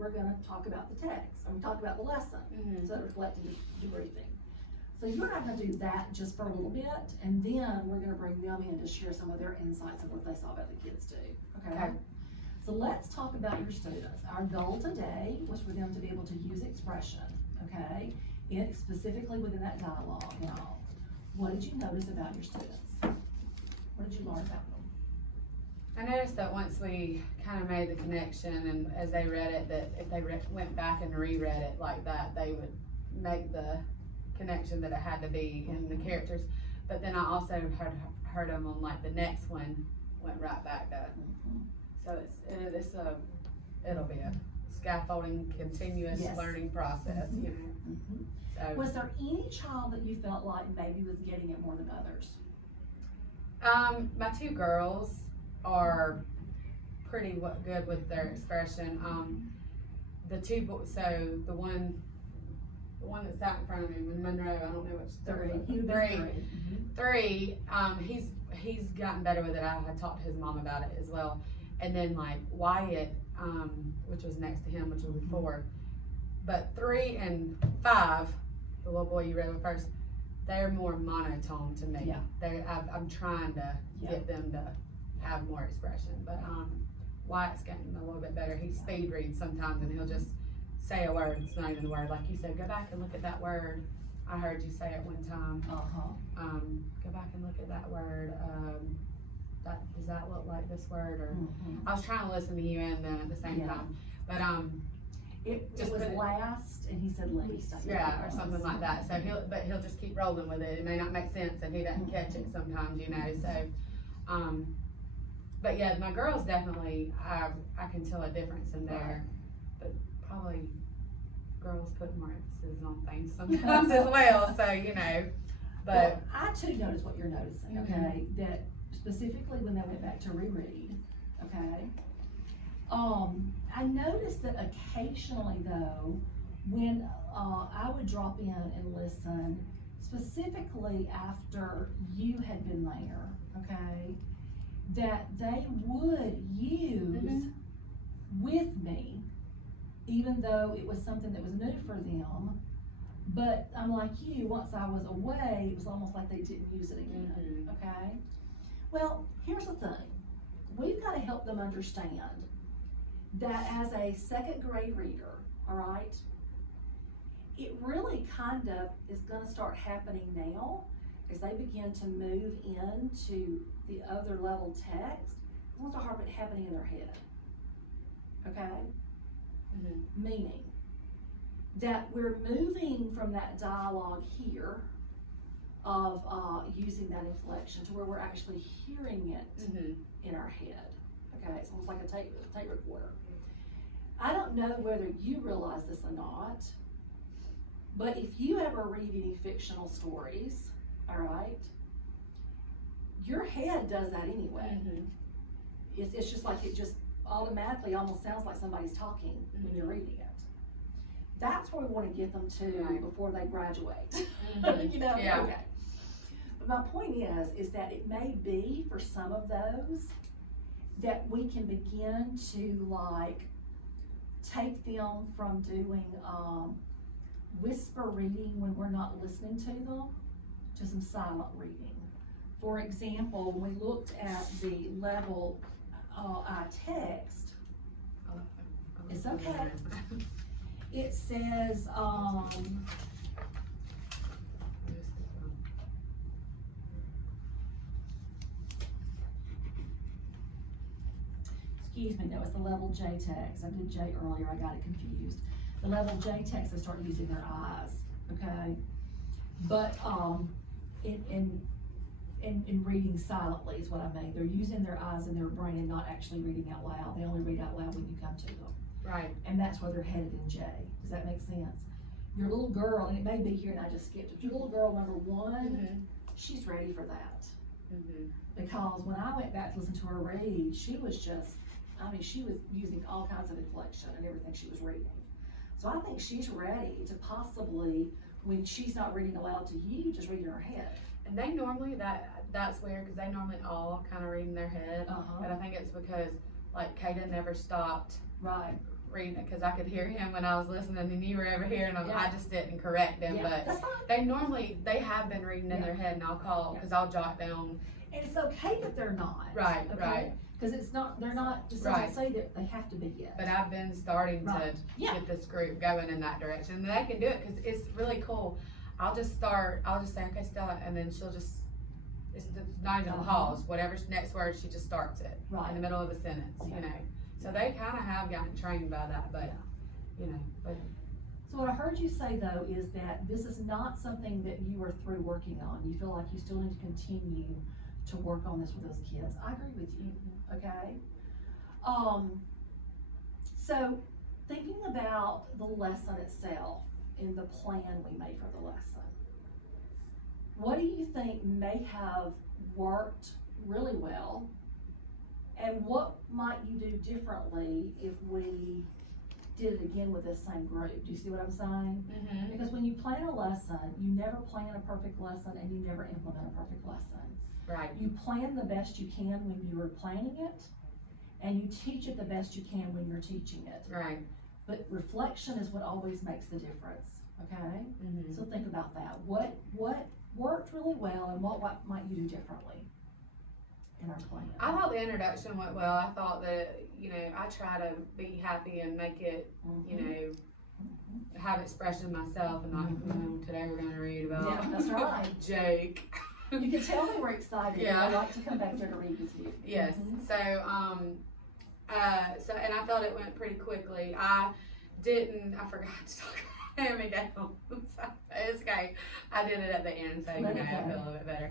we're gonna talk about the text, and talk about the lesson, so that reflected debriefing. So you're not gonna do that just for a little bit, and then we're gonna bring them in to share some of their insights of what they saw about the kids do, okay? So let's talk about your students. Our goal today was for them to be able to use expression, okay? Specifically within that dialogue and all. What did you notice about your students? What did you learn about them? I noticed that once we kind of made the connection, and as they read it, that if they went back and reread it like that, they would make the connection that it had to be in the characters. But then I also heard them on like the next one went right back to. So it'll be a scaffolding, continuous learning process, you know. So, was there any child that you felt like maybe was getting it more than others? My two girls are pretty good with their expression. The two boys, so the one that sat in front of me, Monroe, I don't know which three. He's gotten better with it. I had talked to his mom about it as well. And then like Wyatt, which was next to him, which was 4. But 3 and 5, the little boy you read with first, they're more monotone to me. Yeah. I'm trying to get them to have more expression. But Wyatt's getting a little bit better. He speed reads sometimes, and he'll just say a word. It's not even the word. Like you said, go back and look at that word. I heard you say it one time. Go back and look at that word. Does that look like this word? Or I was trying to listen to you and at the same time. But it was last, and he said least. Yeah, or something like that. So he'll just keep rolling with it. It may not make sense if he doesn't catch it sometimes, you know. So, but yeah, my girls definitely, I can tell a difference in there. But probably girls put more emphasis on things sometimes as well. So you know, but well, I too noticed what you're noticing. Okay, that specifically when they went back to reread. Okay. I noticed that occasionally though, when I would drop in and listen, specifically after you had been there, okay, that they would use with me, even though it was something that was new for them. But I'm like you, once I was away, it was almost like they didn't use it again, okay? Well, here's the thing. We've got to help them understand that as a second grade reader, all right, it really kind of is going to start happening now as they begin to move into the other level text. It's going to start happening in their head, okay? Meaning that we're moving from that dialogue here of using that inflection to where we're actually hearing it in our head. Okay, it's almost like a tape recorder. I don't know whether you realize this or not, but if you ever read any fictional stories, all right, your head does that anyway. It's just like it just automatically almost sounds like somebody's talking when you're reading it. That's where we want to get them to before they graduate. You know, okay. But my point is that it may be for some of those that we can begin to like take them from doing whisper reading when we're not listening to them to some silent reading. For example, when we looked at the level I text, it's okay. It says, excuse me, that was the level J text. I did J earlier, I got it confused. The level J text, they start using their eyes, okay? But in reading silently is what I mean. They're using their eyes and their brain and not actually reading out loud. They only read out loud when you come to them. Right. And that's where they're headed in J. Does that make sense? Your little girl, and it may be here and I just skipped it, your little girl number 1, she's ready for that. Because when I went back to listen to her read, she was just, I mean, she was using all kinds of inflection and everything she was reading. So I think she's ready to possibly, when she's not reading aloud to you, just read in her head. And they normally, that's weird, because they normally all kind of read in their head. But I think it's because, like, Kaden never stopped reading it because I could hear him when I was listening, and you were over here, and I Yeah. just didn't correct him. Yeah, But that's fine. they have been reading in their head, and I'll call because I'll jot down. And it's okay that they're not. Right, okay? right. Cause it's not, they're not, just Right. doesn't say that they have to be yet. But I've been starting Right. to Yeah. get this group going in that direction. And they can do it because it's really cool. I'll just say, okay, Stella, and then she'll just, it's not even a pause. Whatever's next word, she just starts it in Right. the middle of a sentence, Okay. you know. So they kind of have gotten trained by that, but, you know, but So what I heard you say though is that this is not something that you are through working on. You feel like you still need to continue to work on this with those kids. I agree with you, okay? So thinking about the lesson itself and the plan we made for the lesson, what do you think may have worked really well? And what might you do differently if we did it again with this same group? Do you see what I'm saying? mm-hmm. Because when you plan a lesson, you never plan a perfect lesson and you never implement a perfect lesson. Right. You plan the best you can when you are planning it, and you teach it the best you can when you're teaching it. Right. But reflection is what always makes the difference, okay? Mm-hmm. So think about that. What worked really well, and what might you do differently in our plan? I thought the introduction went well. I thought that, you know, I try to be happy and make it, you know, have expression myself and not, you know, today we're going to read about Yeah, that's right. Jake. You can tell they were excited. Yeah. I'd like to come back there to read with you. Yes. Mhm. So, and I felt it went pretty quickly. I forgot to talk about me down. So, it's okay. I did it at the end, so, you know, I Okay. feel a little bit better.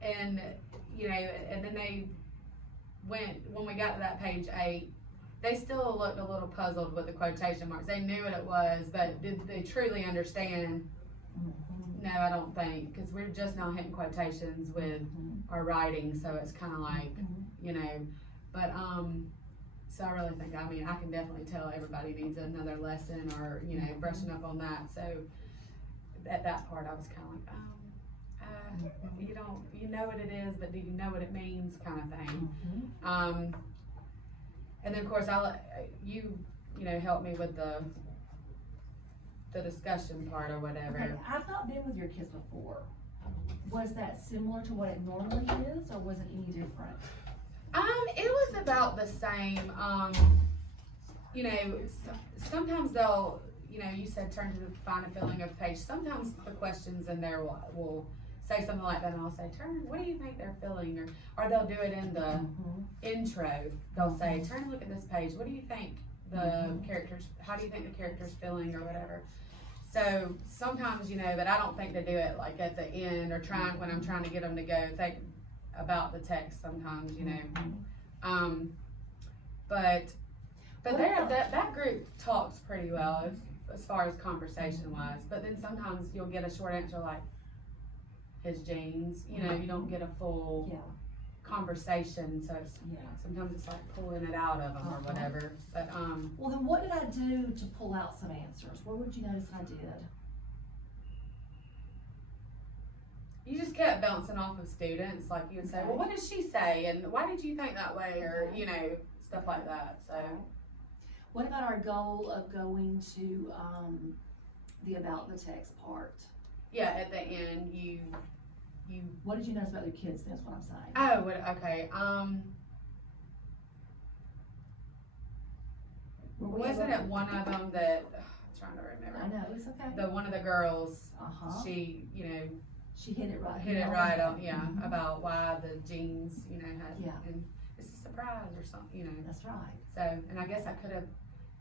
And, you know, and then when we got to that page 8, they still looked a little puzzled with the quotation marks. They knew what it was, but did they truly understand? Mhm. No, I don't think, because we're just now hitting quotations with Mhm. our writing, so it's kind of like, Mhm. you know, but, so I really think, I mean, I can definitely tell everybody needs another lesson or, you know, brushing up on that, so at that part, I was kind of like, you know what it is, but do you know what it means, kind of thing. Mhm. And then of course, you know, help me with the discussion part or whatever. Okay, I've not been with your kids before. Was that similar to what it normally is, or was it any different? It was about the same. You know, sometimes they'll, you know, you said turn to find a feeling of page. Sometimes the questions in there will say something like that, and I'll say, turn, what do you think they're feeling? Or they'll do it in the Mhm. intro. They'll say, turn and look at this page. What do you think the characters, how do you think the character's feeling or whatever? So sometimes, you know, but I don't think they do it like at the end or when I'm trying to get them to go think about the text sometimes, you know. But that group talks pretty well as far as conversation wise. But then sometimes you'll get a short answer like his jeans. You know, you don't get a full Yeah, conversation, so it's, yeah. sometimes it's like pulling it out of them or whatever. But Well, then what did I do to pull out some answers? What would you notice I did? you just kept bouncing off of students. Like you would say, well, what did she say, and why did you think that way, or you know, stuff like that. So. What about our goal of going to, the about the text part? Yeah, at the end, you. What did you notice about your kids? That's what I'm saying. Oh, okay. Wasn't it one of them that I'm trying to remember? I know, it's okay. The one of the girls, Uh-huh. she, you know, She hit it right. hit it right on, yeah, Mhm. about why the jeans, you know, had, Yeah. and it's a surprise or something, you know. That's right. So, and I guess I could have,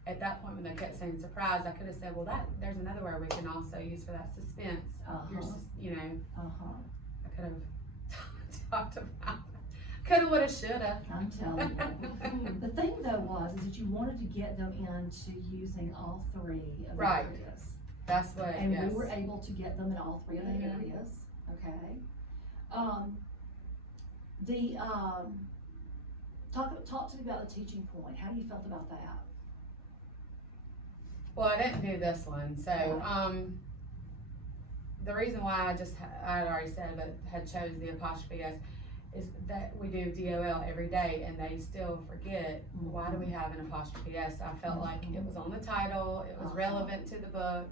at that point when they kept saying surprise, I could have said, well, there's another word we can also use for that, suspense. Uh-huh. You know, Uh-huh. I could have talked about it. Coulda, woulda, shoulda. I'm telling you. The thing though is that you wanted to get them into using all 3 of the Right. areas. That's what, And yes. we were able to get them in all 3 of the Mhm. areas, okay? Talk to me about the teaching point. How do you felt about that? Well, I didn't do this one, so, the reason why I had already said, but had chose the apostrophe S is that we do DOL every day and they still forget, why do we have an apostrophe S? I felt like it was on the title, it was relevant to the book,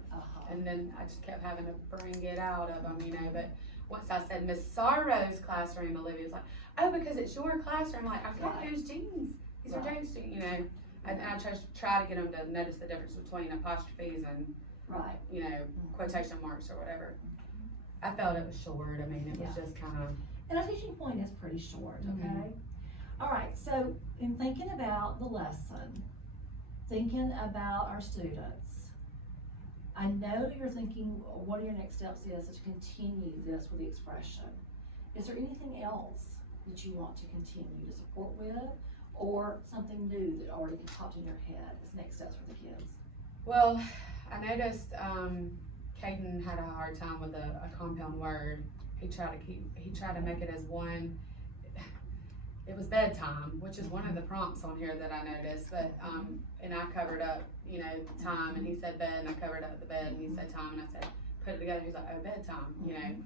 and then I just kept having to bring it out of them, you know, but once I said Miss Sorrow's classroom, Olivia was like, oh, because it's your classroom. I'm like, I've got Joe's jeans. These are Joe's jeans, you know. And I try to get them to notice the difference between apostrophes and, you know, quotation marks or whatever. I felt it was short. I mean, it was just kind of. And a teaching point is pretty short, okay? All right, so in thinking about the lesson, thinking about our students, I know you're thinking, what are your next steps is to continue this with the expression. Is there anything else that you want to continue to support with, or something new that already popped in your head as next steps for the kids? Well, I noticed Caden had a hard time with a compound word. He tried to make it as one. It was bedtime, which is one of the prompts on here that I noticed, but, and I covered up, you know, time, and he said bed, and I covered up the bed, and he said time, and I said, put it together, he was like, oh, bedtime, you know.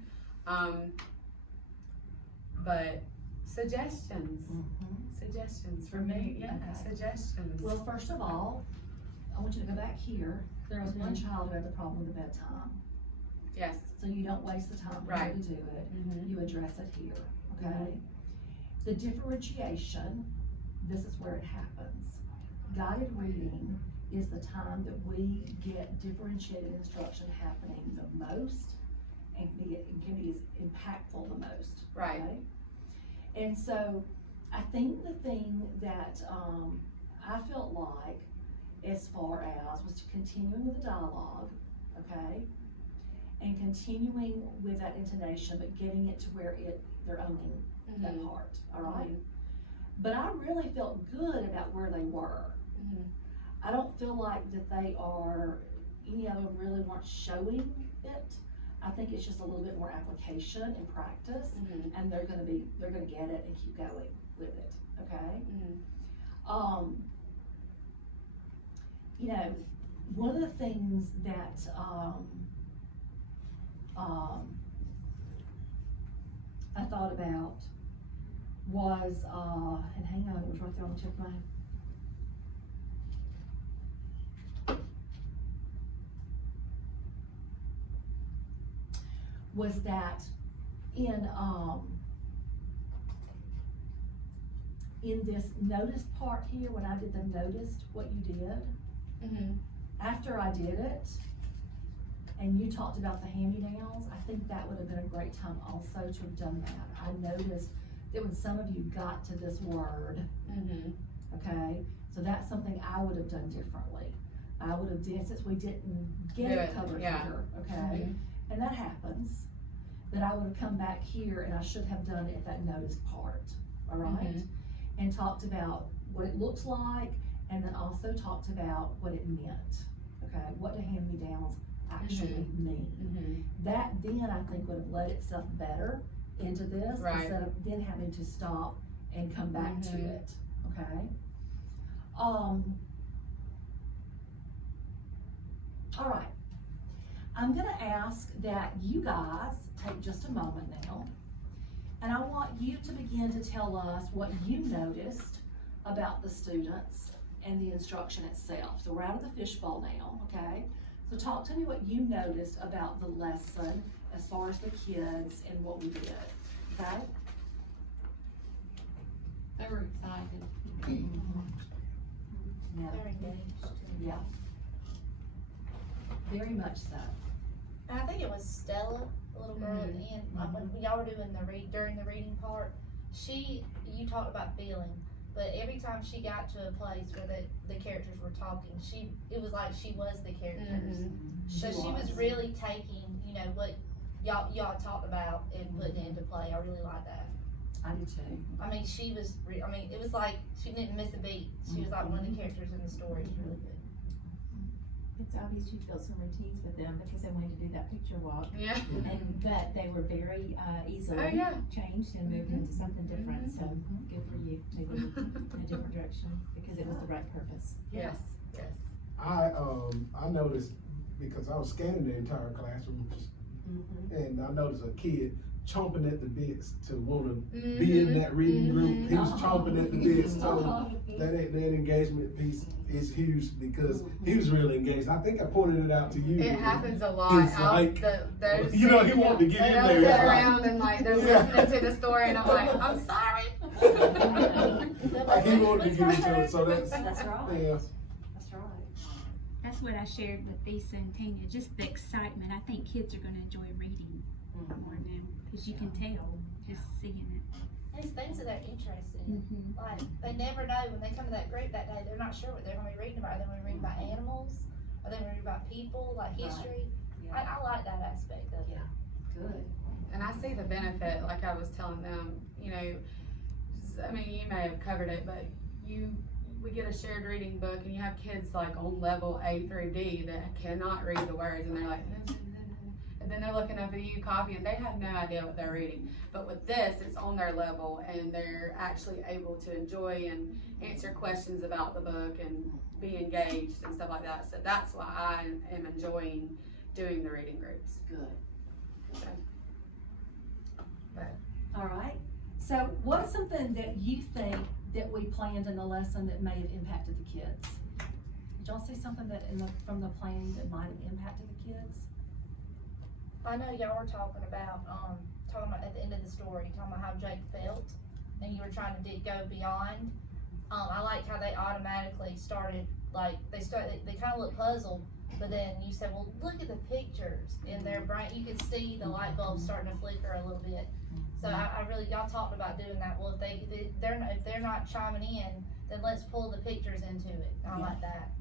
But suggestions for me, yeah, suggestions. Well, first of all, I want you to go back here. There was one child who had the problem with the bedtime. Yes. So you don't waste the time Right. to do it. You address it here, okay? The differentiation, this is where it happens. Guided reading is the time that we get differentiated instruction happening the most and can be as impactful the most. Right. Okay? And so I think the thing that I felt like as far as was continuing with the dialogue, okay? And continuing with that intonation, but getting it to where they're owning that part, all right? But I really felt good about where they were. I don't feel like that they are, any of them really weren't showing it. I think it's just a little bit more application and practice, and they're gonna get it and keep going with it, okay? You know, one of the things that, I thought about was, and hang on, it was right there on the tip of my head. Was that in this noticed part here, when I did the noticed what you did, after I did it, and you talked about the hand-me-downs, I think that would have been a great time also to have done that. I noticed that when some of you got to this word, okay, so that's something I would have done differently. I would have did, since we didn't get it covered here, okay, and that happens, that I would have come back here and I should have done it at that noticed part, all right? And talked about what it looks like, and then also talked about what it meant, okay? What do hand-me-downs actually mean? That then I think would have led itself better into this, instead of then having to stop and come back to it, okay? All right, I'm gonna ask that you guys take just a moment now, and I want you to begin to tell us what you noticed about the students and the instruction itself. So we're out of the fishbowl now, okay? So talk to me what you noticed about the lesson as far as the kids and what we did, okay? They were excited. Yeah. Very engaged. Yeah. Very much so. And I think it was Stella, the little girl at the end, like when y'all were doing during the reading part, you talked about feeling, but every time she got to a place where the characters were talking, it was like she was the characters. So she was really taking, you know, what y'all talked about and putting it into play. I really like that. I do too. I mean, it was like she didn't miss a beat. She was like one of the characters in the story. It was really good. It's obvious you felt some routines with them because they wanted to do that picture walk. Yeah. But they were very easily changed and moved into something different. So good for you, moving in a different direction because it was the right purpose. Yes. I noticed, because I was scanning the entire classroom, and I noticed a kid chomping at the bits to wanna be in that reading group. He was chomping at the bits, so that engagement piece is huge because he was really engaged. I think I pointed it out to you. It happens a lot. It's like, Those you know, he wanted to get in they'll there. sit It's like- around and like they're listening to the story, and I'm like, I'm sorry. Like he wanted to get into it, so that's, That's right, yeah. that's right. That's what I shared with Lisa and Tanya, just the excitement. I think kids are gonna enjoy reading more now, cause you can tell, just seeing it. These things that they're interested in. Mm-hmm. Like, they never know when they come to that group that day, they're not sure what they're gonna be reading about. Are they gonna be reading about animals? Are they gonna read about people, like history? Yeah, I like that aspect of it. good. And I see the benefit, like I was telling them, you know, I mean, you may have covered it, but we get a shared reading book and you have kids like on level A through D that cannot read the words and they're like, and then they're looking over you copy and they have no idea what they're reading. But with this, it's on their level and they're actually able to enjoy and answer questions about the book and be engaged and stuff like that. So that's why I am enjoying doing the reading groups. Good. So. All right, so what's something that you think that we planned in the lesson that may have impacted the kids? Did y'all see something that from the planning that might have impacted the kids? I know y'all were talking about at the end of the story, talking about how Jake felt, and you were trying to go beyond. I like how they automatically started, like, they kind of looked puzzled, but then you said, well, look at the pictures in their brain. You can see the light bulb starting to flicker a little bit. So I really, y'all talked about doing that. Well, if they're not chiming in, then let's pull the pictures into it. I like that.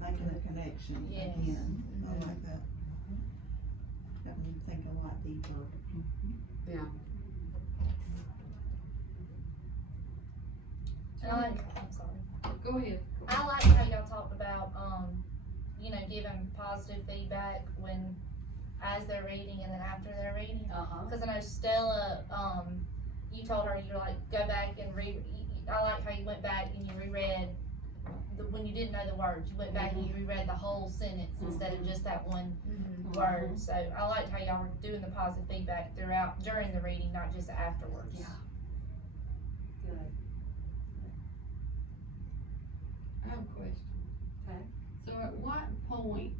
Making a connection Yes. again, I like that. Got me thinking a lot deeper. Yeah. And I like, I'm sorry. Go ahead. I like how y'all talked about, giving positive feedback as they're reading and then after they're reading. Cause I know Stella, you told her, you're like, go back and I like how you went back and you reread when you didn't know the words, you went back and you reread the whole sentence instead of just that one word. So I liked how y'all were doing the positive feedback during the reading, not just afterwards. Yeah. Good. I have a question. Okay. So at what point,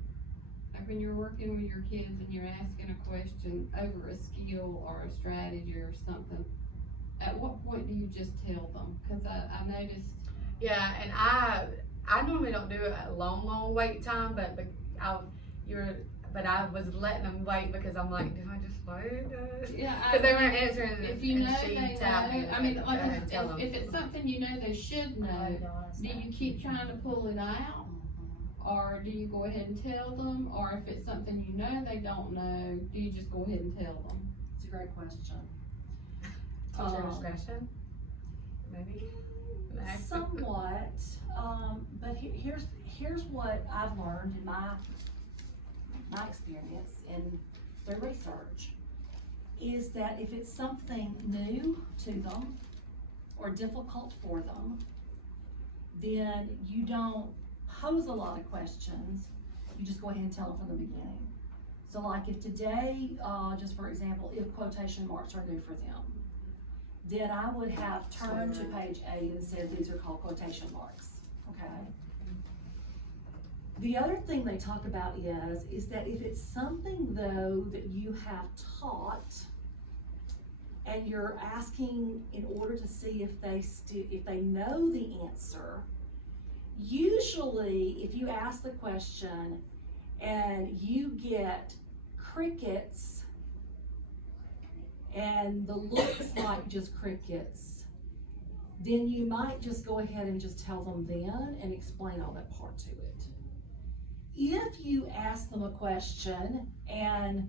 like when you're working with your kids and you're asking a question over a skill or a strategy or something, at what point do you just tell them? Cause I noticed. Yeah, and I normally don't do a long wait time, but I was letting them wait because I'm like, did I just wait? Yeah, Because they weren't answering. If you know and she they tapped me know, and I mean, said, like "Go ahead and tell them." if it's something you know they should know, do you keep trying to pull it out? Or do you go ahead and tell them? Or if it's something you know they don't know, do you just go ahead and tell them? It's a great question. Teacher discretion, maybe. Somewhat, but here's what I've learned in my experience in the research, is that if it's something new to them or difficult for them, then you don't pose a lot of questions, you just go ahead and tell them from the beginning. So like if today, just for example, if quotation marks are new for them, then I would have turned to page 8 and said, these are called quotation marks, okay? The other thing they talk about is that if it's something though that you have taught and you're asking in order to see if they know the answer, usually if you ask the question and you get crickets and the looks like just crickets, then you might just go ahead and just tell them then and explain all that part to it. If you ask them a question and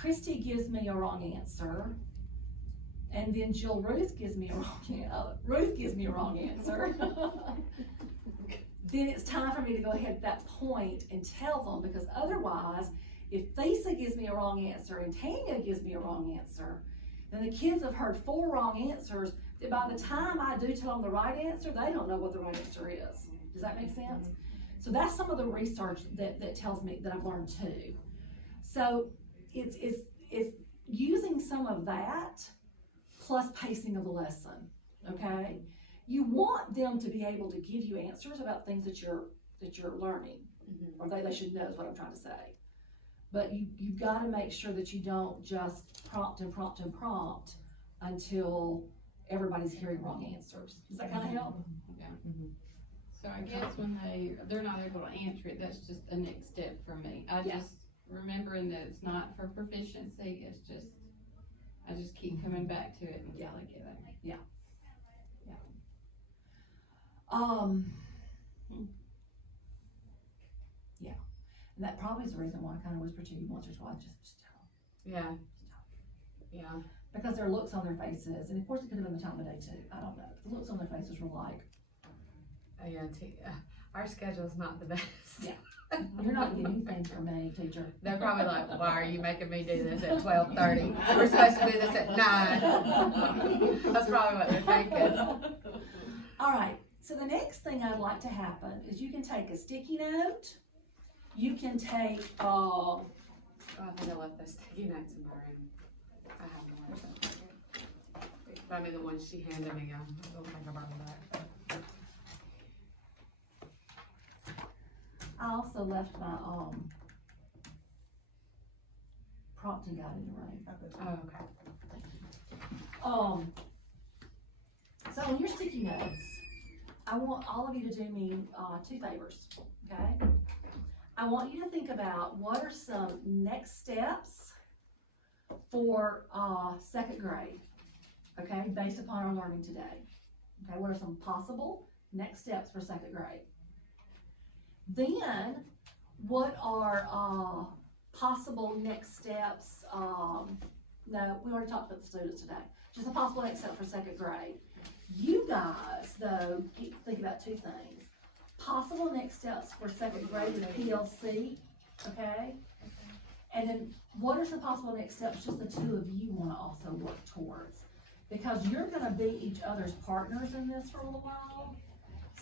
Christy gives me a wrong answer, and then Ruth gives me a wrong answer, then it's time for me to go ahead at that point and tell them, because otherwise, if Lisa gives me a wrong answer and Tanya gives me a wrong answer, then the kids have heard 4 wrong answers, that by the time I do tell them the right answer, they don't know what the right answer is. Does that make sense? So that's some of the research that tells me that I've learned too. So it's using some of that plus pacing of the lesson, okay? You want them to be able to give you answers about things that you're learning, Mhm. or they should know is what I'm trying to say. But you've got to make sure that you don't just prompt and prompt and prompt until everybody's hearing wrong answers. Does that kind of help? So I guess when they're not able to answer it, that's just a next step for me. Yeah. Just remembering that it's not for proficiency, it's just, I just keep coming back to it until I get it. Yeah. And that probably is the reason why I kind of whisper to you once or twice, just tell them. Yeah. Yeah. Because their looks on their faces, and of course it could have been the time of day too, I don't know. The looks on their faces were like, Yeah, our schedule's not the best. Yeah. you're not getting anything from me, teacher. They're probably like, why are you making me do this at 12:30? We're supposed to do this at 9. That's probably what they're thinking. All right, so the next thing I'd like to happen is you can take a sticky note, you can take, Oh, I think I left those sticky notes in my room. I have more. I mean, the one she handed me, I don't think I brought them back. I also left my, prompting guide in the room. Oh, okay. So on your sticky notes, I want all of you to do me, 2 favors, okay? I want you to think about what are some next steps for, 2nd grade, okay, based upon our learning today. Okay, what are some possible next steps for 2nd grade? Then, what are, possible next steps, no, we already talked about the students today. Just a possible next step for 2nd grade. You guys, though, keep thinking about 2 things. Possible next steps for 2nd grade in PLC, okay? And then what are some possible next steps just the 2 of you wanna also work towards? Because you're gonna be each other's partners in this for a little while.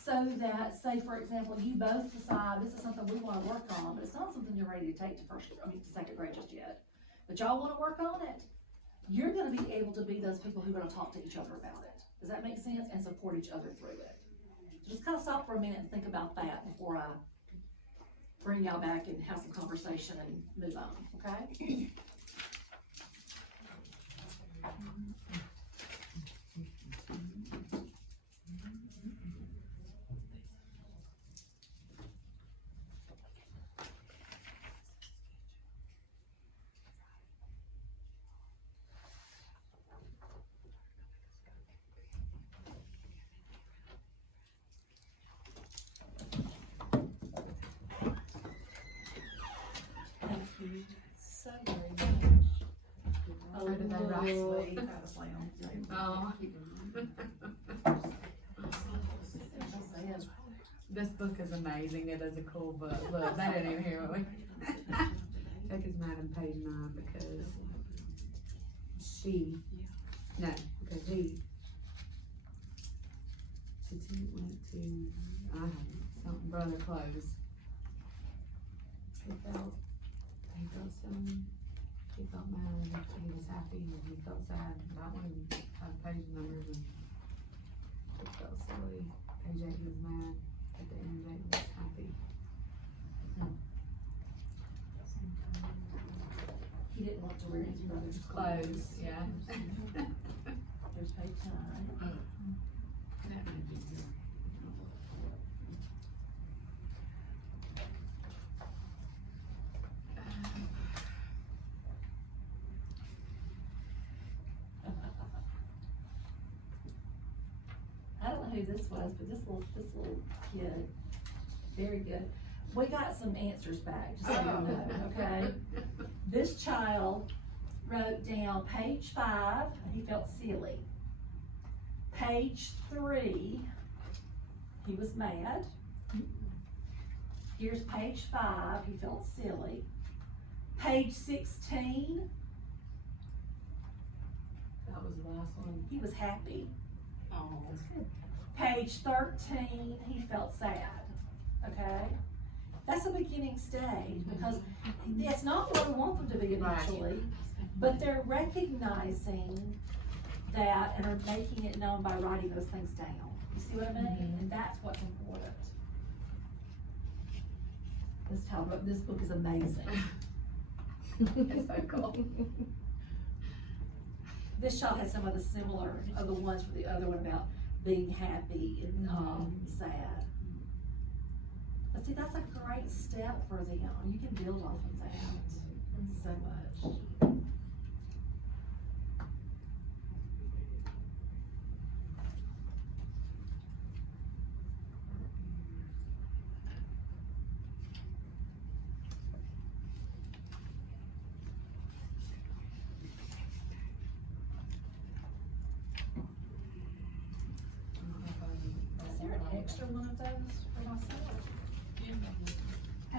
So that, say for example, you both decide this is something we wanna work on, but it's not something you're ready to take to 2nd grade just yet. But y'all wanna work on it. You're gonna be able to be those people who are gonna talk to each other about it. Does that make sense? And support each other through it. So just kind of stop for a minute and think about that before I bring y'all back and have some conversation and move on, okay? So very much. Where did they write? Oh. This book is amazing. It is a cool book. Look, they didn't even hear what we. Jack is mad on page 9 because he went to, I don't know, something brother clothes. He felt mad, he was happy, and he felt sad. That one had page numbers and he felt silly. Page 8 he was mad, at the end 8 was happy. He didn't want to wear his brother's Clothes, yeah. There's page 9. I don't know who this was, but this little kid, very good. We got some answers back, just so you know, okay? This child wrote down page 5, he felt silly. Page 3, he was mad. Here's page 5, he felt silly. Page 16, That was the last one. he was happy. Oh, that's good. Page 13, he felt sad, okay? That's that's a beginning stage, because it's not where we want them to be eventually, but they're recognizing that and are making it known by writing those things down. You see what I mean? And that's what's important. This book is amazing. It's so cool. This child had some of the similar of the ones for the other one about being happy and sad. But see, that's a great step for them. You can build off of that so much. Is there an extra one of those for myself? Oh,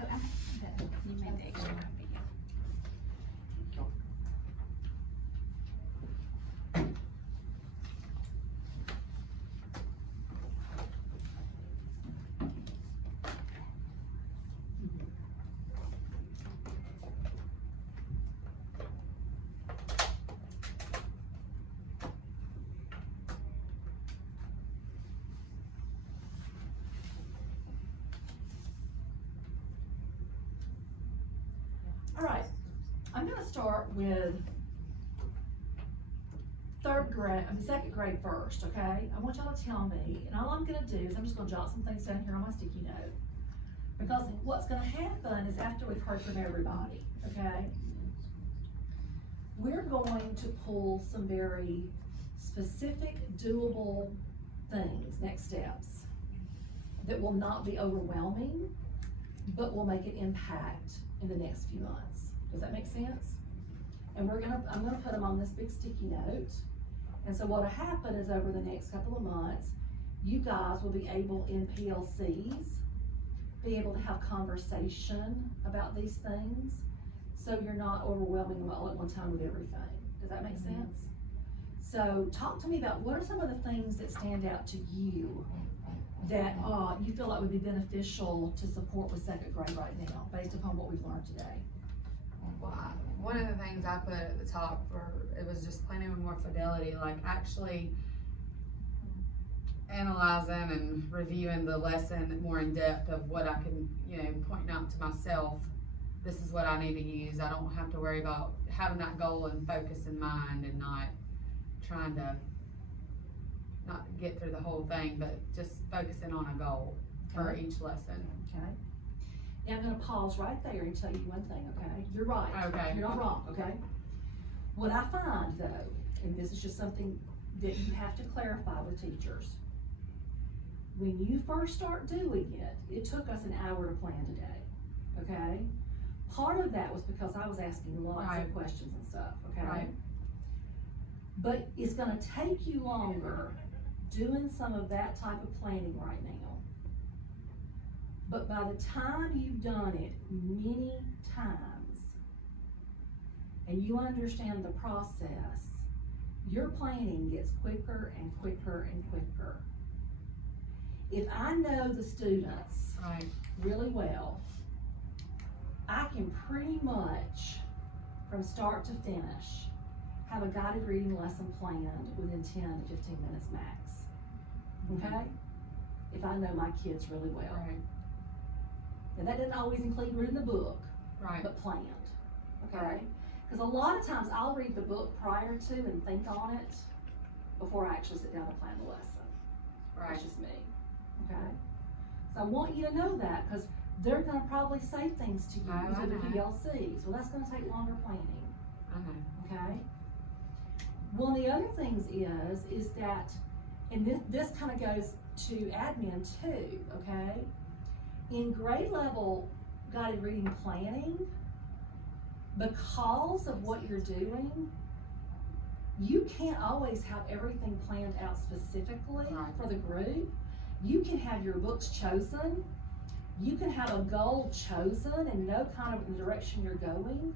you made the extra copy. All right, I'm gonna start with second grade first, okay? I want y'all to tell me, and all I'm gonna do is I'm just gonna jot some things down here on my sticky note. Because what's gonna happen is after we've heard from everybody, okay? We're going to pull some very specific, doable things, next steps, that will not be overwhelming, but will make an impact in the next few months. Does that make sense? And I'm gonna put them on this big sticky note. And so what'll happen is over the next couple of months, you guys will be able in PLCs, be able to have conversation about these things. So you're not overwhelming them all at one time with everything. Does that make sense? So talk to me about what are some of the things that stand out to you that you feel like would be beneficial to support with second grade right now, based upon what we've learned today. Well, one of the things I put at the top it was just planning with more fidelity, like actually analyzing and reviewing the lesson more in depth of what I can, pointing out to myself, this is what I need to use. I don't have to worry about having that goal and focus in mind and not trying to not get through the whole thing, but just focusing on a goal for each lesson. Okay. Now I'm gonna pause right there and tell you one thing, okay? You're right. Okay. You're not wrong, okay? What I find though, and this is just something that you have to clarify with teachers, when you first start doing it, it took us an hour to plan today, okay? Part of that was because I was asking lots of questions and stuff, okay? Right. But it's gonna take you longer doing some of that type of planning right now. But by the time you've done it many times and you understand the process, your planning gets quicker and quicker and quicker. If I know the students really well, I can pretty much, from start to finish, have a guided reading lesson planned within 10 to 15 minutes max. Okay? If I know my kids really well. Right. And that doesn't always include reading the book, Right. but planned. Okay? Because a lot of times I'll read the book prior to and think on it before I actually sit down and plan the lesson. Right. That's just me. Okay? So I want you to know that because they're going to probably say things to you through the PLCs. Well, that's going to take longer planning. Okay? One of the other things is that, and this kind of goes to admin too, okay? In grade level guided reading planning, because of what you're doing, you can't always have everything planned out specifically for the group. You can have your books chosen, you can have a goal chosen and know kind of the direction you're going,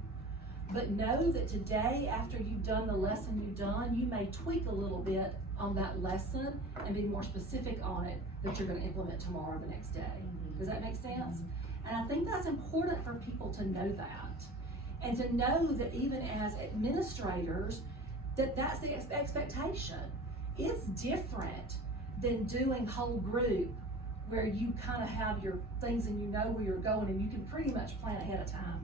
but know that today, after you've done the lesson you've done, you may tweak a little bit on that lesson and be more specific on it that you're gonna implement tomorrow or the next day. Does that make sense? And I think that's important for people to know that. And to know that even as administrators, that's the expectation. It's different than doing whole group where you kind of have your things and you know where you're going and you can pretty much plan ahead of time.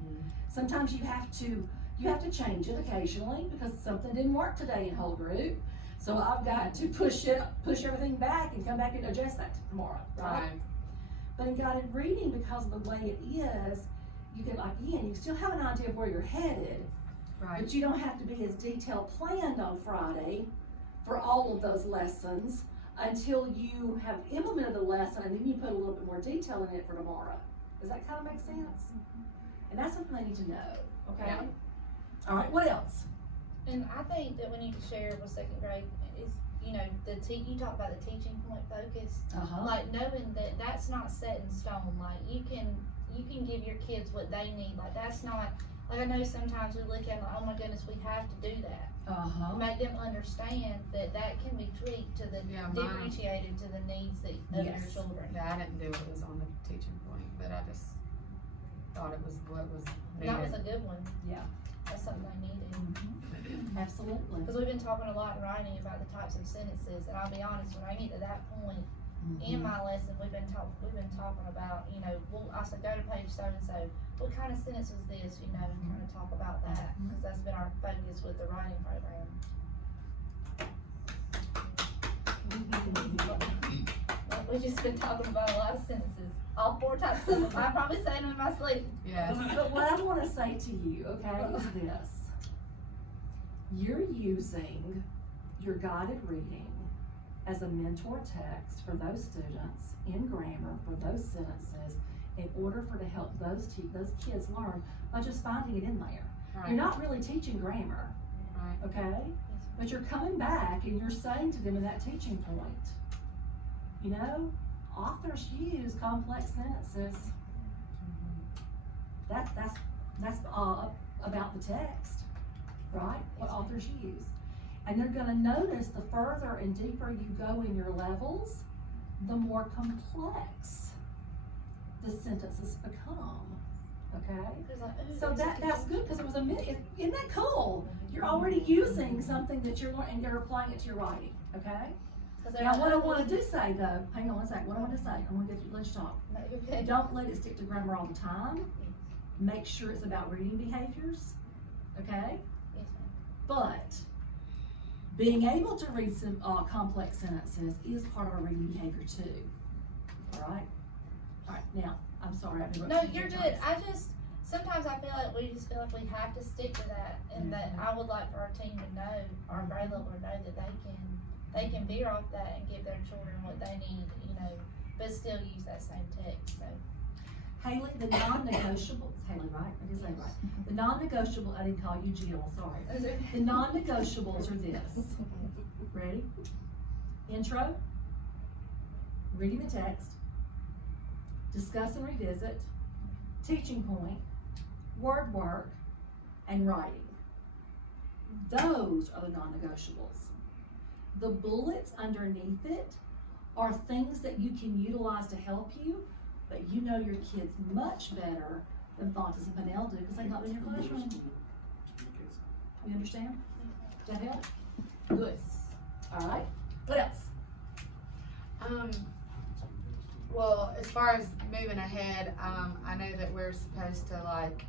Sometimes you have to change it occasionally because something didn't work today in whole group. So I've got to push everything back and come back and adjust that tomorrow, right? But in guided reading, because of the way it is, you can, like Ian, you still have an idea of where you're headed, Right. but you don't have to be as detailed planned on Friday for all of those lessons until you have implemented the lesson and then you put a little bit more detail in it for tomorrow. Does that kind of make sense? And that's something they need to know, okay? Yeah. All right, what else? And I think that we need to share with second grade is, you know, you talk about the teaching point focus, Uh-huh. like knowing that that's not set in stone. Like you can give your kids what they need. Like that's not, like I know sometimes we look at it like, oh my goodness, we have to do that. Uh-huh. Make them understand that that can be tweaked to the, Yeah, mine- differentiated to the needs of your Yes. children. Yeah, I didn't do what was on the teaching point, but I just thought it was what was And that was needed. a good one. Yeah. That's something they needed. Absolutely. Because we've been talking a lot in writing about the types of sentences, and I'll be honest, when I get to that point in my lesson, we've been talking about, you know, I said go to page so and so. What kind of sentence was this? You know, and kind of talk about that because that's been our focus with the writing program. We've just been talking about a lot of sentences, all 4 types of them. I probably say them in my sleep. Yes. But what I want to say to you, okay, is this. You're using your guided reading as a mentor text for those students in grammar for those sentences in order to help those kids learn by just finding it in there. Right. You're not really teaching grammar, Right. okay? But you're coming back and you're saying to them in that teaching point, you know, authors use complex sentences. That's about the text, right? What authors use. And they're gonna notice the further and deeper you go in your levels, the more complex the sentences become, okay? It's like, ooh, So this is that's good, because it was isn't that cool? You're already using something that you're learning, and you're applying it to your writing, okay? 'Cause they're Now, like, what I oh, wanna do say though, hang on one second, what I want to say, I wanna let you talk. no, you're good. Don't let it stick to grammar all the time. Make sure it's about reading behaviors, okay? Yes, ma'am. But being able to read some complex sentences is part of our reading behavior too, all right? All right, now, I'm sorry, I've interrupted No, you you're three good. times. Sometimes I feel like we just feel like we have to stick to that, and that I would like for our team to know, our grade level to know that they can veer off that and give their children what they need, you know, but still use that same text, so. Haley, the non-negotiable, it's Haley, right? I did say it right. The non-negotiable, I didn't call you Jill, sorry. The non-negotiables are this. Ready? Intro, reading the text, discuss and revisit, teaching point, word work, and writing. Those are the non-negotiables. The bullets underneath it are things that you can utilize to help you, but you know your kids much better than Fontes and Pinnell do because they've not been in your classroom. You understand? Does that help? Good. All right. What else? Well, as far as moving ahead, I know that we're supposed to like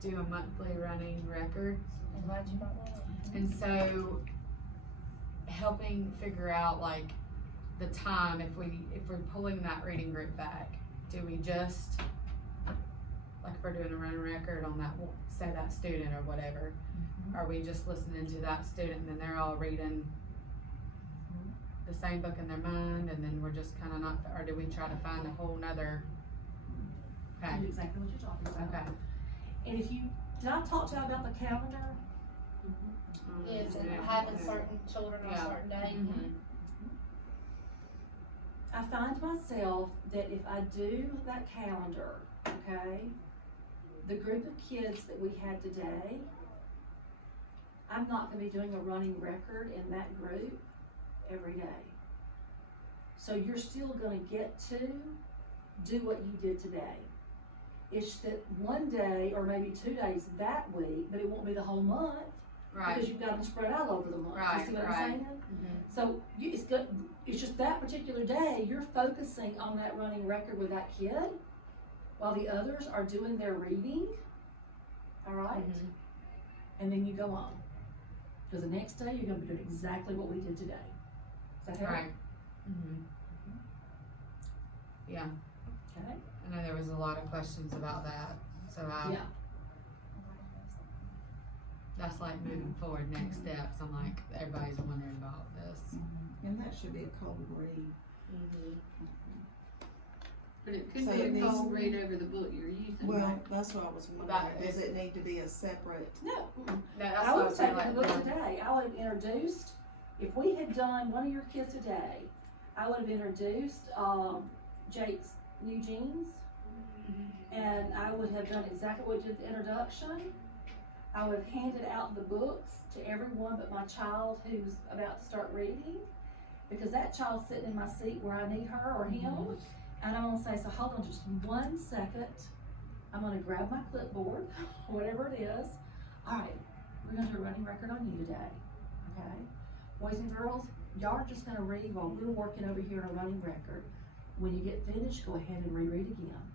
do a monthly running record. I'm glad you brought that up. And so helping figure out like the time, if we're pulling that reading group back, do we just, like if we're doing a running record on that, say that student or whatever, are we just listening to that student and then they're all reading the same book in their mind and then we're just kind of not, or do we try to find a whole nother? I Okay, know exactly what you're talking about. okay. And if you, did I talk to you about the calendar? Yes, and Yeah. having certain children on a Yeah. certain day. Mhm. I find myself that if I do that calendar, okay, the group of kids that we had today, I'm not gonna be doing a running record in that group every day. So you're still gonna get to do what you did today. It's that one day or maybe 2 days that week, but it won't be the whole month. Right. Because you've got them spread out over the month. Right, You see what right. I'm saying? So it's just that particular day, you're focusing on that running record with that kid while the others are doing their reading. All right? And then you go on. Because the next day, you're going to be doing exactly what we did today. Does that help? Right. Yeah, Okay? I know there was a lot of questions about that, so Yeah. that's like moving forward, next steps, I'm like, everybody's wondering about this. And that should be a cold read. But it could So be it a needs- cold read over the book you're using, Well, right? that's what I was But wondering, does it's- it need to be a separate? No. No, that's I what I would was say saying, that like, look yeah. today, I would have introduced, if we had done one of your kids today, I would have introduced, Jake's new jeans. And I would have done exactly what we did the introduction. I would have handed out the books to everyone but my child who's about to start reading. Because that child's sitting in my seat where I need her or him. And I'm gonna say, so hold on just 1 second. I'm gonna grab my clipboard, whatever it is. All right, we're gonna do a running record on you today, okay? Boys and girls, y'all are just gonna read while we're working over here on a running record. When you get finished, go ahead and reread again,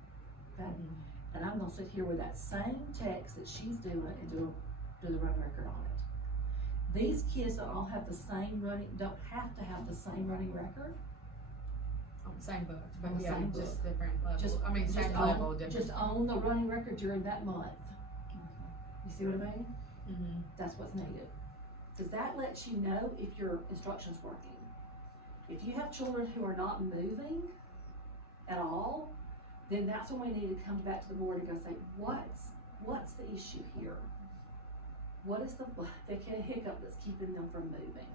okay? And I'm gonna sit here with that same text that she's doing and do the run record on it. These kids don't all have the same don't have to have the same running record. On the same book, On but the yeah, same just different level, Just- I mean, Just same own- level, different. Just own the running record during that month. You see what I mean? That's what's needed. Does that let you know if your instruction's working? If you have children who are not moving at all, then that's when we need to come back to the board and go say, what's the issue here? What is the hiccup that's keeping them from moving?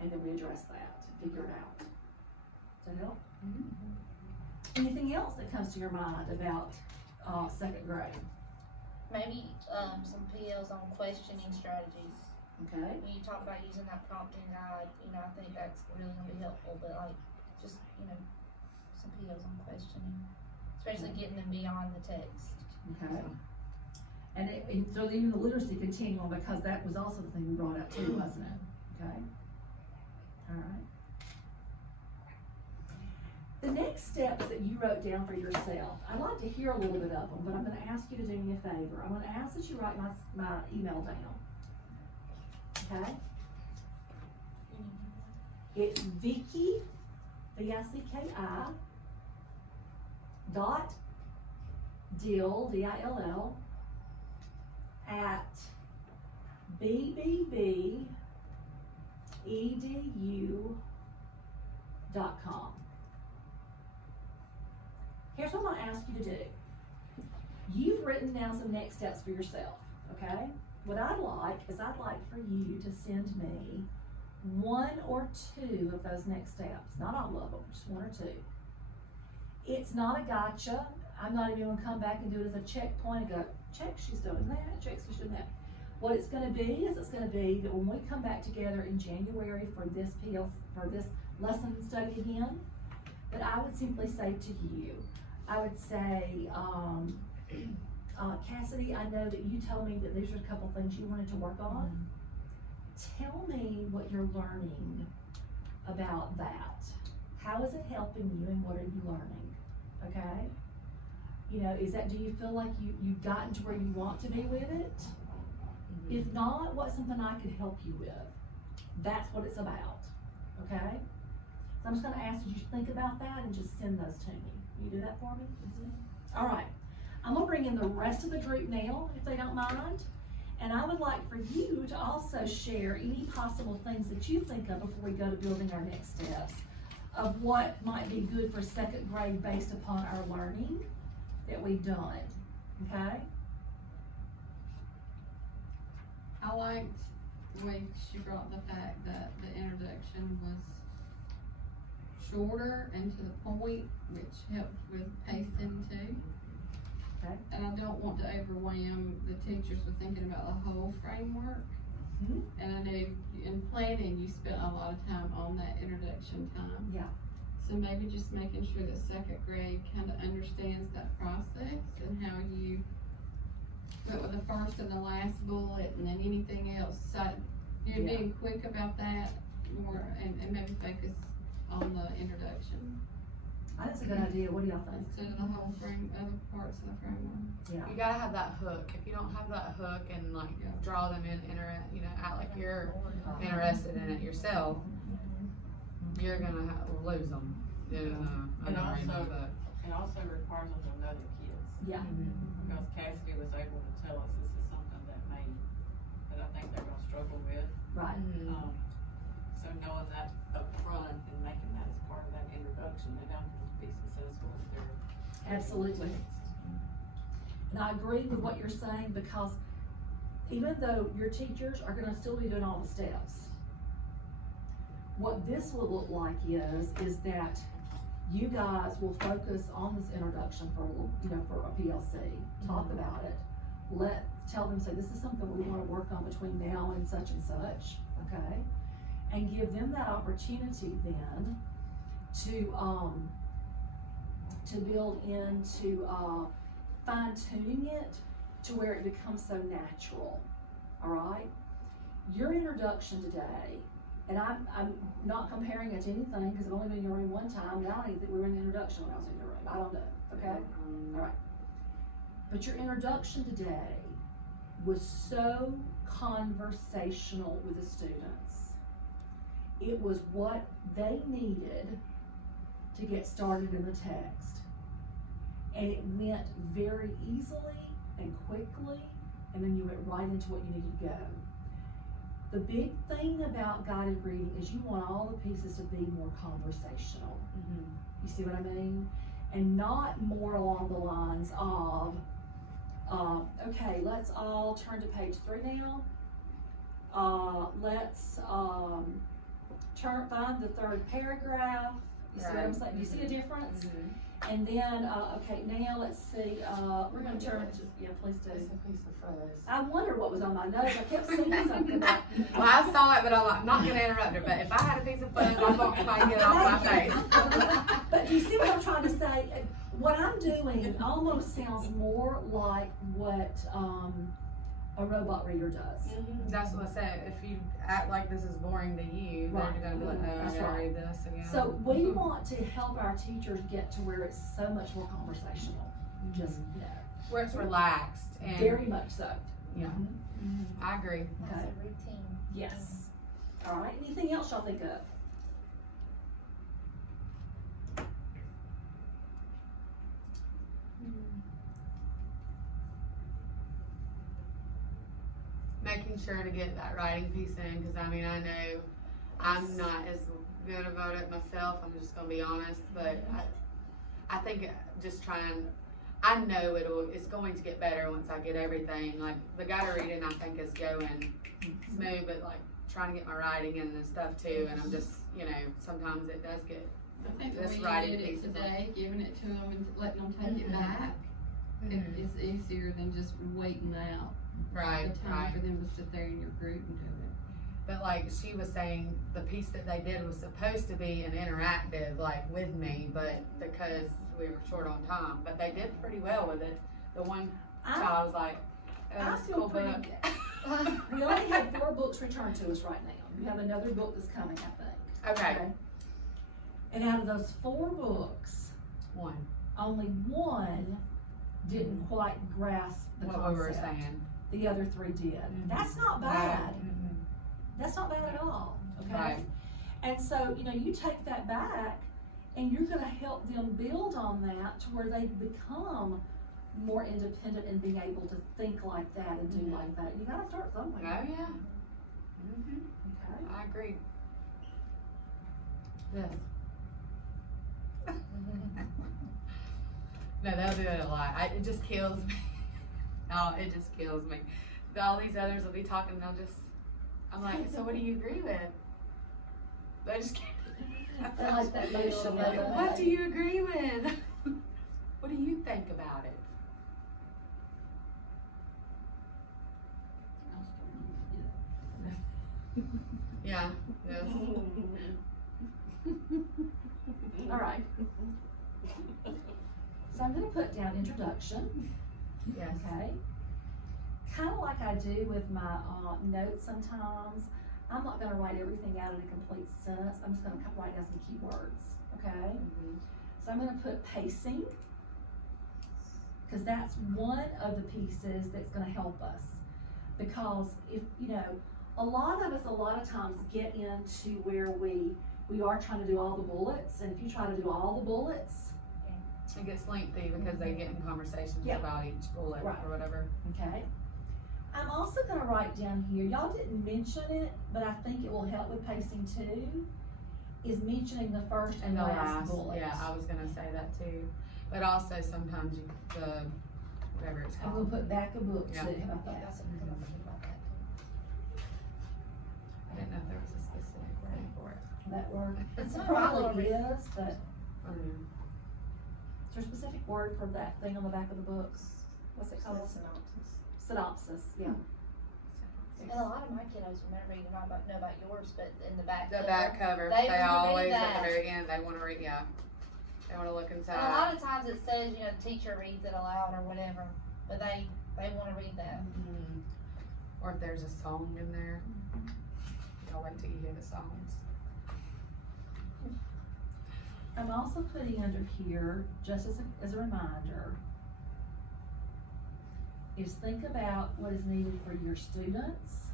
And then we address that, figure it out. Does that help? Anything else that comes to your mind about, second grade? Maybe, some PLs on questioning strategies. Okay? When you talk about using that prompting guide, I think that's really gonna be helpful, but like, just, some PLs on questioning, especially getting them beyond the text. Okay. And so even the literacy continuum, because that was also the thing we brought up too, wasn't it? Okay? All right. The next steps that you wrote down for yourself, I'd like to hear a little bit of them, but I'm gonna ask you to do me a favor. I'm gonna ask that you write my email down. Okay? It's Vicki, V-I-C-K-I, dot Dill, D-I-L-L, at bbbedu.com. Here's what I'm gonna ask you to do. You've written down some next steps for yourself, okay? What I'd like is I'd like for you to send me 1 or 2 of those next steps, not all of them, just 1 or 2. It's not a gotcha. I'm not even gonna come back and do it as a checkpoint and go, check, she's doing that, check, she's doing that. What it's gonna be is it's gonna be that when we come back together in January for this lesson study again, that I would simply say to you, I would say, Cassidy, I know that you told me that these are a couple things you wanted to work on. Tell me what you're learning about that. How is it helping you and what are you learning? Okay? Do you feel like you've gotten to where you want to be with it? If not, what's something I could help you with? That's what it's about, okay? So I'm just gonna ask that you think about that and just send those to me. You do that for me? All right, I'm gonna bring in the rest of the group now, if they don't mind. And I would like for you to also share any possible things that you think of before we go to building our next steps of what might be good for second grade based upon our learning that we've done, okay? I liked when she brought the fact that the introduction was shorter and to the point, which helped with pacing too. Okay. And I don't want to overwhelm the teachers with thinking about the whole framework. Mhm. And I know in planning, you spent a lot of time on that introduction time. Yeah. So maybe just making sure that second grade kind of understands that process and first and the last bullet and then anything else, so you're Yeah. being quick about that more and maybe focus on the introduction That's a good idea, what do y'all think? instead of the whole frame, other parts of the framework. Yeah. You gotta have that hook. If you don't have that hook and like Yeah. draw them in, act like you're interested in it yourself, you're gonna lose them in And a reading also- book. It also requires them to know their kids, Yeah, because Cassidy was able to tell us this is something that that I think they're gonna struggle with. right, So knowing that up front and making that as part of that introduction, they don't be successful with their. absolutely. And I agree with what you're saying, because even though your teachers are gonna still be doing all the steps, what this will look like is that you guys will focus on this introduction for a little, for a PLC, talk about it. Tell them, say, this is something we wanna work on between now and such, okay? And give them that opportunity then to build into, fine tuning it to where it becomes so natural, all right? Your introduction today, and I'm not comparing it to anything, because I've only been in your room one time, and I don't even think we were in the introduction when I was in your room, I don't know, okay? All right. But your introduction today was so conversational with the students. It was what they needed to get started in the text. And it went very easily and quickly, and then you went right into what you needed to go. The big thing about guided reading is you want all the pieces to be more conversational. You see what I mean? And not more along the lines of, okay, let's all turn to page 3 now. Let's find the 3rd paragraph. You see what I'm saying? Do you see a difference? And then, okay, now let's see, we're gonna turn to, yeah, please do. It's a piece of fuzz. I wondered what was on my notes. I kept seeing something about. Well, I saw it, but I'm not gonna interrupt her, but if I had a piece of fuzz, I'm not gonna get it off my face. But you see what I'm trying to say? What I'm doing almost sounds more like what, a robot reader does. That's what I said, if you act like this is boring to you, Right. they're gonna be like, oh, I That's gotta right. read this again. So we want to help our teachers get to where it's so much more conversational. Just, Where it's relaxed and. very much so. Yeah. I agree. That's Okay. a routine. Yes. All right, anything else y'all think of? Making sure to get that writing piece in, cause I mean, I know I'm not as good about it myself, I'm just gonna be honest, but I think just trying, I know it's going to get better once I get everything, like, the guided reading I think is going smooth, but like, trying to get my writing in and stuff too, and I'm just, sometimes it does get, I think This the way writing you did piece it is today, giving it to them and letting them take it back, is easier than just waiting out right, the right. time for them to sit there in your group and do it. But like she was saying, the piece that they did was supposed to be an interactive, like with me, but because we were short on time, but they did pretty well with it. The one child was like, oh, I this is a feel cool pretty book. We only have 4 books returned to us right now. We have another book that's coming, I think. Okay, And out of those 4 books, one, only 1 didn't quite grasp the what concept. we were saying. The other 3 did. That's not bad. That's not bad at all, okay? Right. And so, you take that back and you're gonna help them build on that to where they become more independent and being able to think like that and do like that. You gotta start Oh, somewhere. yeah. Okay. I agree. Yes. No, they'll do it a lot. It just kills me. Oh, it just kills me. All these others will be talking and I'm like, so what do you agree with? They just can't. They're like that motion, What do you agree with? What do you think about it? Yeah, yes. All right. So I'm gonna put down introduction, Yes. okay? kind of like I do with my notes sometimes, I'm not gonna write everything out in a complete sentence. I'm just gonna write down some keywords, okay? So I'm gonna put pacing, because that's one of the pieces that's gonna help us. Because if, you know, a lot of us, a lot of times get into where we are trying to do all the bullets, and if you try to do all the bullets, It gets lengthy because they get in conversations Yeah. about each bullet Right. or whatever. okay? I'm also gonna write down here, y'all didn't mention it, but I think it will help with pacing too, is mentioning the first and And the last last, bullet. yeah, I was gonna say that too. But also sometimes whatever it's I'm gonna called. put back of book too, Yeah. how about Yeah, that? that's what I'm thinking about that too. I didn't know if there was a specific word for it. That word, It's it not probably all is, but is there a specific word for that thing on the back of the books? What's it called? Synopsis, yeah. And a lot of my kiddos remember, you know about yours, but in the back. The cover, back cover, They they wanna read always at that. the very end, they wanna read, yeah. They wanna look And a inside. lot of times it says, you know, the teacher reads it aloud or whatever, but they wanna read that. Mhm. Or if there's a song in there. Y'all wait till you hear the songs. I'm also putting under here, just as a reminder, is think about what is needed for your students.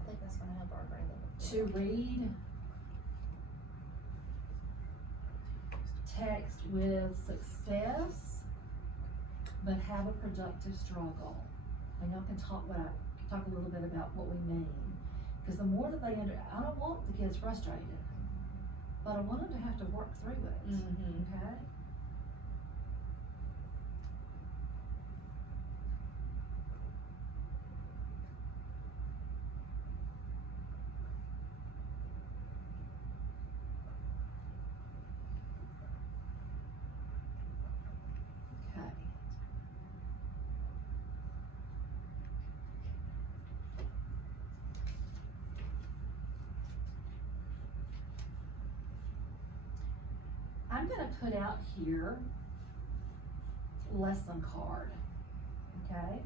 I think that's gonna help our grade level. To read text with success, but have a productive struggle. And y'all can talk a little bit about what we mean. Because the more that I don't want the kids frustrated, but I want them to have to work through it, Mm-hmm. okay? Okay. I'm gonna put out here lesson card, okay?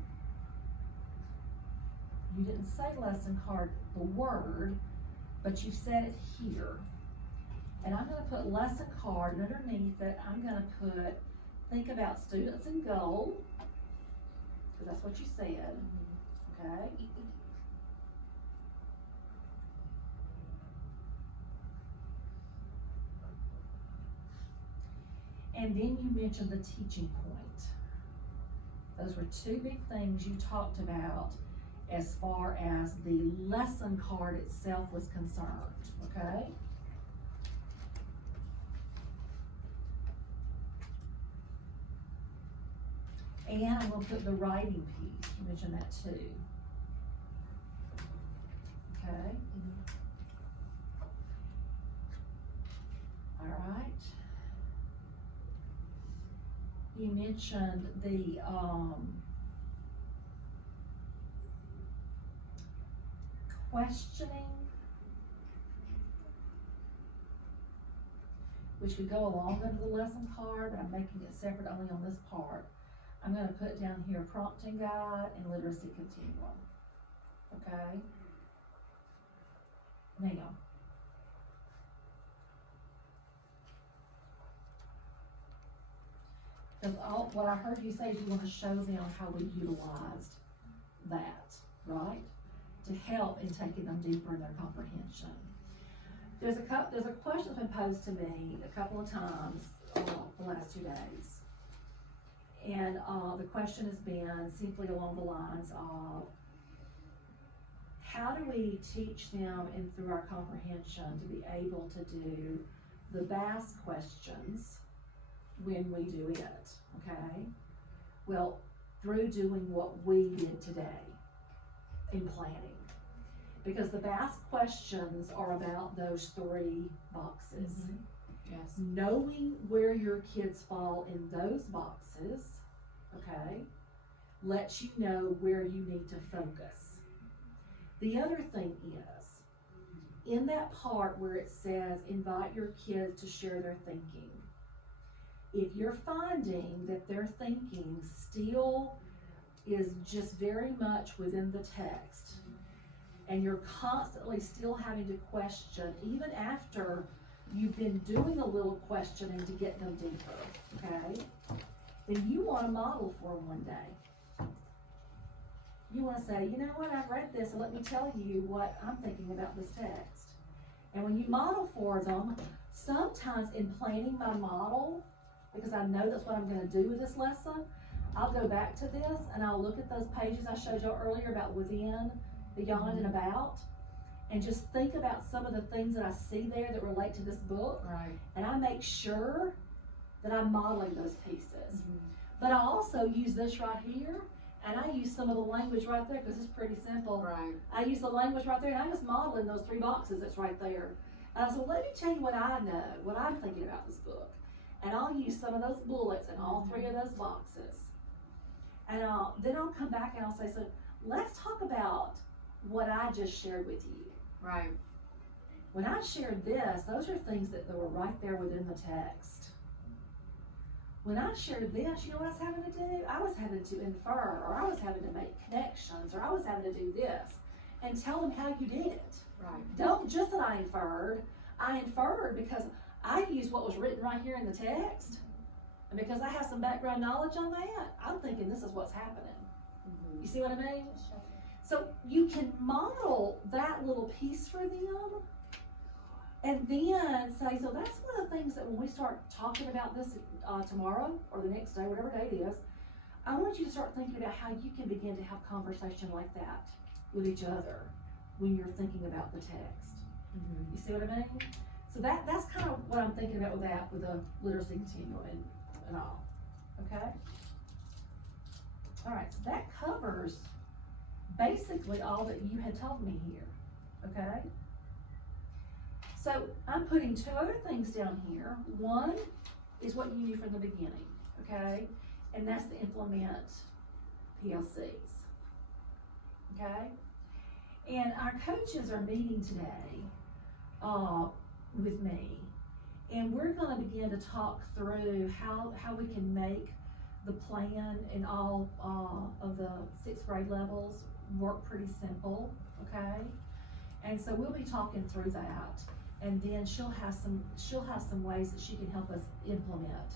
You didn't say lesson card, the word, but you said it here. And I'm gonna put lesson card, and underneath it, I'm gonna put, think about students and goal, because that's what you said, okay? And then you mentioned the teaching point. Those were two big things you talked about as far as the lesson card itself was concerned, okay? And I'm gonna put the writing piece, you mentioned that too. Okay? All right. You mentioned the, questioning, which could go along under the lesson card, but I'm making it separate only on this part. I'm gonna put down here prompting guide and literacy continuum, okay? Now, because what I heard you say is you wanna show them how we utilized that, right? To help in taking them deeper in their comprehension. There's a question that's been posed to me a couple of times, the last 2 days. And, the question has been simply along the lines of, how do we teach them and through our comprehension to be able to do the BAS questions when we do it, okay? Well, through doing what we did today in planning. Because the BAS questions are about those 3 boxes. Yes. Knowing where your kids fall in those boxes, okay, lets you know where you need to focus. The other thing is, in that part where it says invite your kids to share their thinking, if you're finding that their thinking still is just very much within the text, and you're constantly still having to question, even after you've been doing a little questioning to get them deeper, okay? Then you wanna model for them one day. You wanna say, you know what, I've read this, and let me tell you what I'm thinking about this text. And when you model for them, sometimes in planning my model, because I know that's what I'm gonna do with this lesson, I'll go back to this and I'll look at those pages I showed you earlier about within, beyond, and about, and just think about some of the things that I see there that relate to this book, Right. and I make sure that I'm modeling those pieces. But I also use this right here, and I use some of the language right there, because it's pretty simple. Right. I use the language right there, and I'm just modeling those 3 boxes that's right there. And I said, let me tell you what I know, what I'm thinking about this book. And I'll use some of those bullets in all 3 of those boxes. And then I'll come back and I'll say, so let's talk about what I just shared with you. Right. When I shared this, those are things that were right there within the text. When I shared this, you know what I was having to do? I was having to infer, or I was having to make connections, or I was having to do this, and tell them how you did it. Right. Don't just that I inferred because I used what was written right here in the text, and because I have some background knowledge on that, I'm thinking this is what's happening. You see what I mean? So you can model that little piece for them, and then say, so that's one of the things that when we start talking about this tomorrow or the next day, whatever day it is, I want you to start thinking about how you can begin to have conversation like that with each other when you're thinking about the text. You see what I mean? So that's kind of what I'm thinking about with that, with the literacy continuum and all. Okay? All right, so that covers basically all that you had told me here. Okay? So I'm putting 2 other things down here. One is what you knew from the beginning, okay? And that's to implement PLCs, okay? And our coaches are meeting today with me, and we're gonna begin to talk through how we can make the plan in all of the 6th grade levels work pretty simple, okay? And so we'll be talking through that. And then she'll have some ways that she can help us implement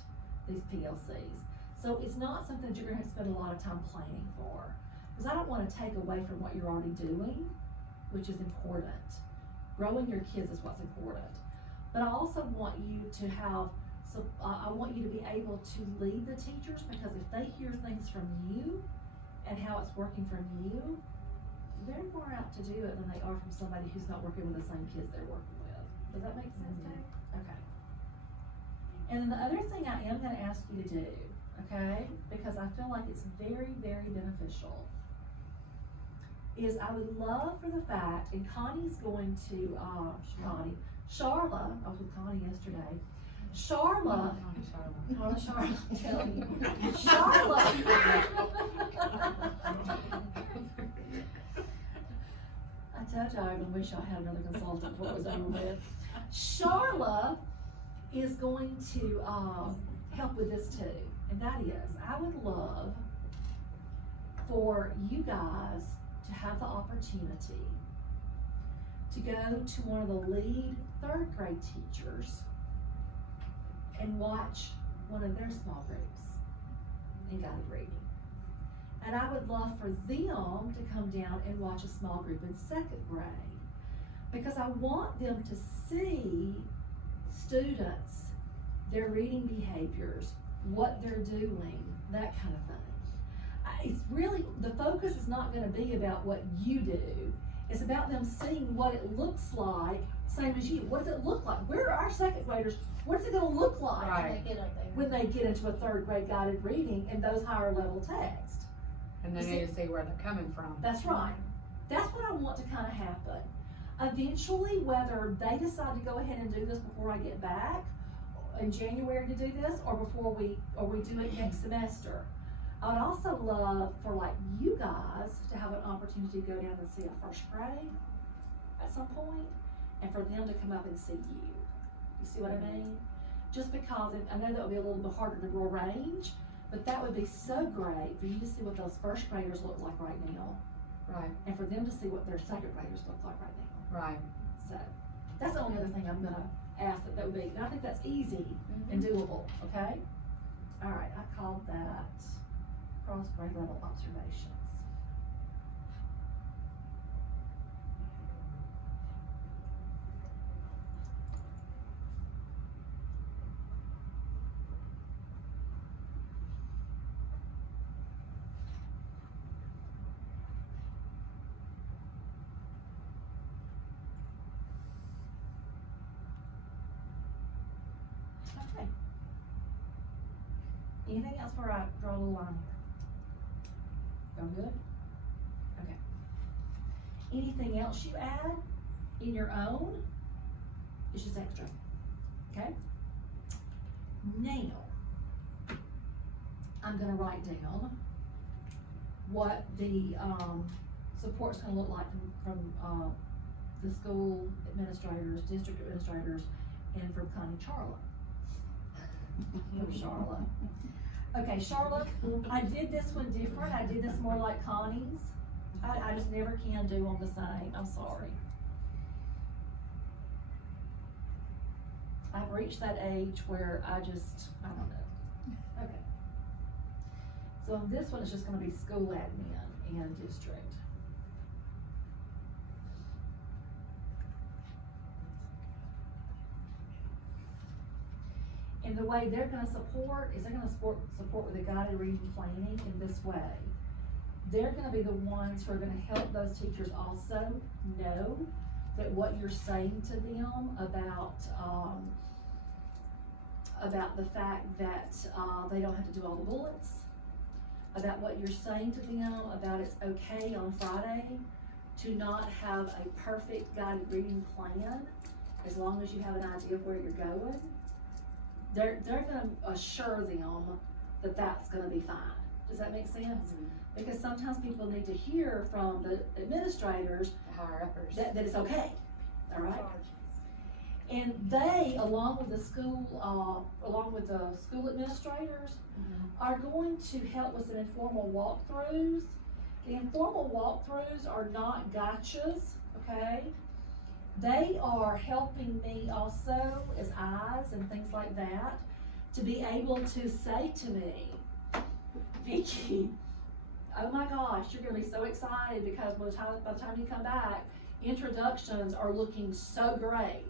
these PLCs. So it's not something that you're gonna have to spend a lot of time planning for, because I don't want to take away from what you're already doing, which is important. Growing your kids is what's important. But I also want you to have, I want you to be able to lead the teachers, because if they hear things from you and how it's working from you, they're more apt to do it than they are from somebody who's not working with the same kids they're working with. Does that make sense, Dave? Okay. And then the other thing I am gonna ask you to do, okay, because I feel like it's very, very beneficial, is I would love for the fact, and Connie's going to, Charla, I was with Connie yesterday, Charla, I'm telling you, Charla. I told you I wish I had another consultant before it was over with. Charla is going to help with this too, and that is, I would love for you guys to have the opportunity to go to one of the lead 3rd grade teachers and watch one of their small groups in guided reading. And I would love for them to come down and watch a small group in 2nd grade, because I want them to see students, their reading behaviors, what they're doing, that kind of thing. It's really, the focus is not gonna be about what you do, it's about them seeing what it looks like, same as you. What does it look like? Where are our 2nd graders? What's it gonna look like Right. when they get into a 3rd grade guided reading and those higher level texts? And they need to see where they're coming from. That's right. That's what I want to kind of happen. Eventually, whether they decide to go ahead and do this before I get back in January to do this, or before we do it next semester, I would also love for like you guys to have an opportunity to go down and see a 1st grade at some point, and for them to come up and see you. You see what I mean? just because I know that would be a little bit harder to arrange, but that would be so great for you to see what those first graders look like right now, Right, and for them to see what their second graders look like right now. right. So, that's the only other thing I'm gonna ask that would be, and I think that's easy and doable, okay? All right, I called that cross grade level observations. Okay. Anything else before I draw a little line here? Going good? Okay. Anything else you add in your own, it's just extra, okay? Now, I'm gonna write down what the, support's gonna look like from the school administrators, district administrators, and from Connie Charla. From Charla. Okay, Charla, I did this one different. I did this more like Connie's. I just never can do them the same. I'm sorry. I've reached that age where I don't know. Okay. So this one is just gonna be school admin and district. And the way they're gonna support is they're gonna support with a guided reading planning in this way. They're gonna be the ones who are gonna help those teachers also know that what you're saying to them about the fact that, they don't have to do all the bullets, about what you're saying to them about it's okay on Friday to not have a perfect guided reading plan, as long as you have an idea of where you're going. They're gonna assure them that that's gonna be fine. Does that make sense? Because sometimes people need to hear from the administrators The higher uppers. that it's okay, all right? And they, along with the school administrators, are going to help with some informal walkthroughs. The informal walkthroughs are not gotchas, okay? They are helping me also as eyes and things like that to be able to say to me, Vicki, oh my gosh, you're gonna be so excited because by the time you come back, introductions are looking so great.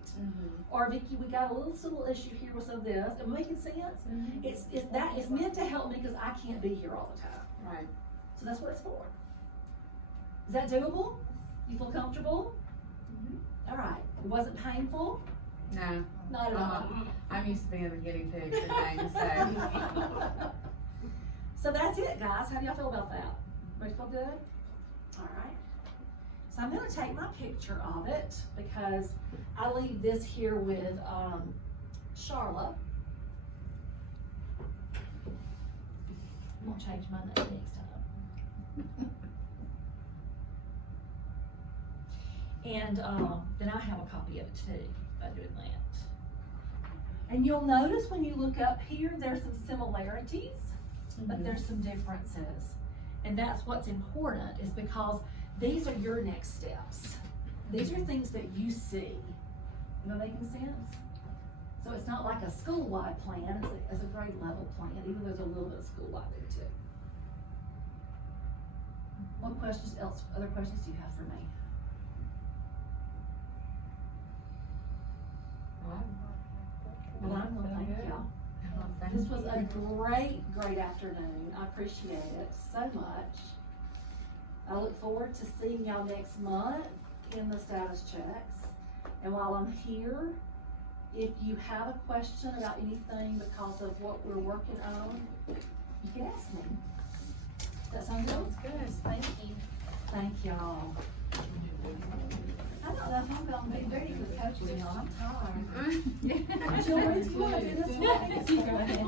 Or Vicki, we got a little issue here with some of this. Am I making sense? It's meant to help me because I can't be here all the time. Right. So that's what it's for. Is that doable? You feel comfortable? All right. It wasn't painful? No, Not at all. I'm used to being the guinea pig for things, so. So that's it, guys. How do y'all feel about that? Everybody feel good? All right. So I'm gonna take my picture of it because I leave this here with Charlotte. I'm gonna change my name next time. And then I have a copy of it too by doing that. And you'll notice when you look up here, there's some similarities, but there's some differences. And that's what's important, is because these are your next steps. These are things that you see. Am I making sense? So it's not like a school-wide plan, it's a grade level plan, even though there's a little bit of school-wide there too. What other questions do you have for me? Well, I'm gonna thank y'all. This was a great afternoon. I appreciate it so much. I look forward to seeing y'all next month in the status checks. And while I'm here, if you have a question about anything because of what we're working on, you can ask me. That sounds good? Good, thank you. Thank y'all. I don't know if I'm gonna be ready for coaching y'all. I'm tired. Julie, do you wanna do this one? Go ahead.